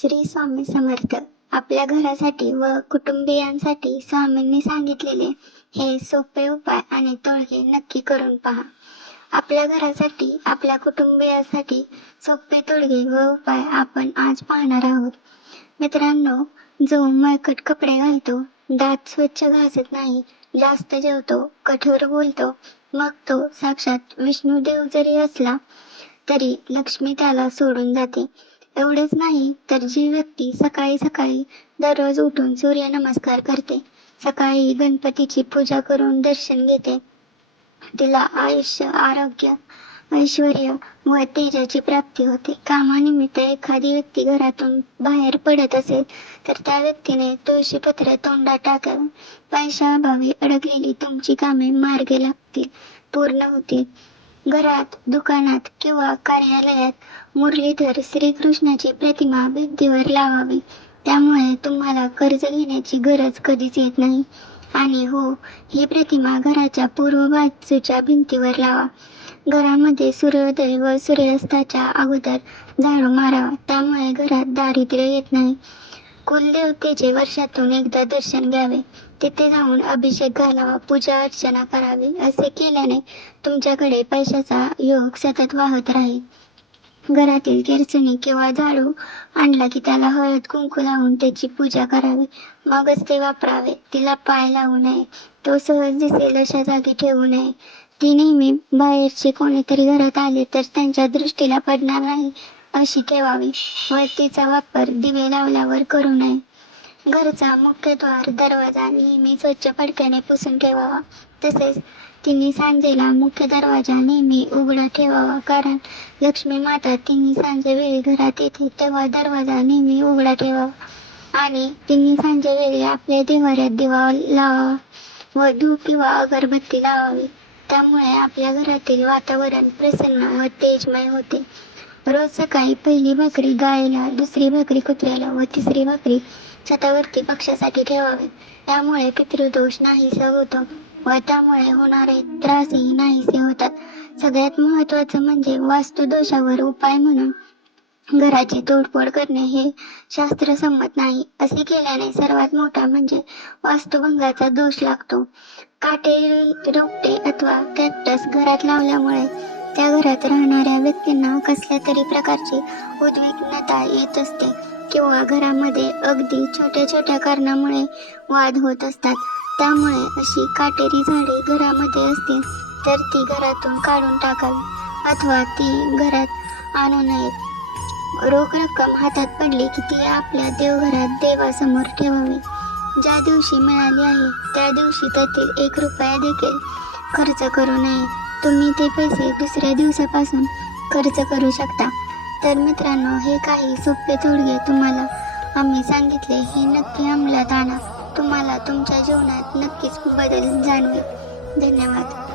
श्री स्वामी समर्थ. आपल्या घरासाठी व कुटुंबियांसाठी स्वामींनी सांगितलेले हे सोपे उपाय आणि तोडगे नक्की करून पहा. आपल्या घरासाठी आपल्या कुटुंबियासाठी सोपे तोडगे व उपाय आपण आज पाहणार आहोत. मित्रांनो जो मळकट कपडे घालतो दात स्वच्छ घासत नाही जास्त जेवतो कठोर बोलतो मग तो साक्षात विष्णुदेव जरी असला तरी लक्ष्मी त्याला सोडून जाते. एवढेच नाही तर जी व्यक्ती सकाळी सकाळी दररोज उठून सूर्य नमस्कार करते सकाळी गणपतीची पूजा करून दर्शन घेते तिला आयुष्य आरोग्य ऐश्वर व तेजाची प्राप्ती होते. कामानिमित्त एखादी व्यक्ती घरातून बाहेर पडत असेल तर त्या व्यक्तीने तुळशीपत्र तोंडात टाकावे. पैशाअभावी अडकलेली तुमची कामे मार्गी लागतील पूर्ण होतील. घरात दुकानात किंवा कार्यालयात मुरलीधर श्रीकृष्णाची प्रतिमा भिंतीवर लावावी. त्यामुळे तुम्हाला कर्ज घेण्याची गरज कधीच येत नाही. आणि हो ही प्रतिमा घराच्या पूर्व बाजूच्या भिंतीवर लावा. घरामध्ये सूर्योदय व सूर्यास्ताच्या अगोदर झाडू मारावा. त्यामुळे घरात दारिद्र्य येत नाही. कुलदेवतेचे वर्षातून एकदा दर्शन घ्यावे. तिथे जाऊन अभिषेक घालावा पूजा अर्चना करावी असे केल्याने तुमच्याकडे पैशाचा योग सतत वाहत राहील. घरातील किरचणी किंवा झाडू आणला की त्याला हळद कुंकू लावून त्याची पूजा करावी. मगच ते वापरावे. तिला पाय लावू नये. तो सहज दिसेल अशा जागी ठेवू नये. ती नेहमी बाहेरचे कोणीतरी घरात आले तर त्यांच्या दृष्टीला पडणार नाही. अशी ठेवावी. व तिचा वापर दिवे लावल्यावर करू नये. घरचा मुख्य द्वार दरवाजा नेहमी स्वच्छ फडक्याने पुसून ठेवावा. तसेच तिन्ही सांजेला मुख्य दरवाजा नेहमी उघडा ठेवावा. कारण लक्ष्मी माता तिन्ही सांजे वेळी घरात येते तेव्हा दरवाजा नेहमी उघडा ठेवावा. आणि तिन्ही सांजे वेळी आपल्या देवाऱ्यात दिवा लावावा व धूप किंवा अगरबत्ती लावावी. त्यामुळे आपल्या घरातील वातावरण प्रसन्न व तेजमय होते. रोज सकाळी पहिली भाकरी गायला दुसरी भाकरी कुत्र्याला व तिसरी भाकरी छतावरती पक्षासाठी ठेवावे. त्यामुळे पितृदोष नाहीसा होतो व त्यामुळे होणारे त्रासही नाहीसे होतात. सगळ्यात महत्वाचं म्हणजे वास्तुदोषावर उपाय म्हणून घराची तोडफोड करणे हे शास्त्रसंमत नाही. असे केल्याने सर्वात मोठा म्हणजे वास्तुभंगाचा दोष लागतो. काटेरी रोपटे अथवा कॅक्टस घरात लावल्यामुळे त्या घरात राहणाऱ्या व्यक्तींना कसल्या तरी प्रकारची उद्विग्नता येत असते किंवा घरामध्ये अगदी छोट्या छोट्या कारणामुळे वाद होत असतात. त्यामुळे अशी काटेरी झाडे घरामध्ये असतील तर ती घरातून काढून टाकावी अथवा ती घरात आणू नयेत. रोख रक्कम हातात पडली की ती आपल्या देवघरात देवासमोर ठेवावी. ज्या दिवशी मिळाली आहे त्या दिवशी त्यातील एक रुपया देखील खर्च करू नये. तुम्ही ते पैसे दुसऱ्या दिवसापासून खर्च करू शकता. तर मित्रांनो हे काही सोपे तोडगे तुम्हाला आम्ही सांगितले. हे नक्की अंमलात आणा. तुम्हाला तुमच्या जीवनात नक्कीच बदल जाणवेल. धन्यवाद.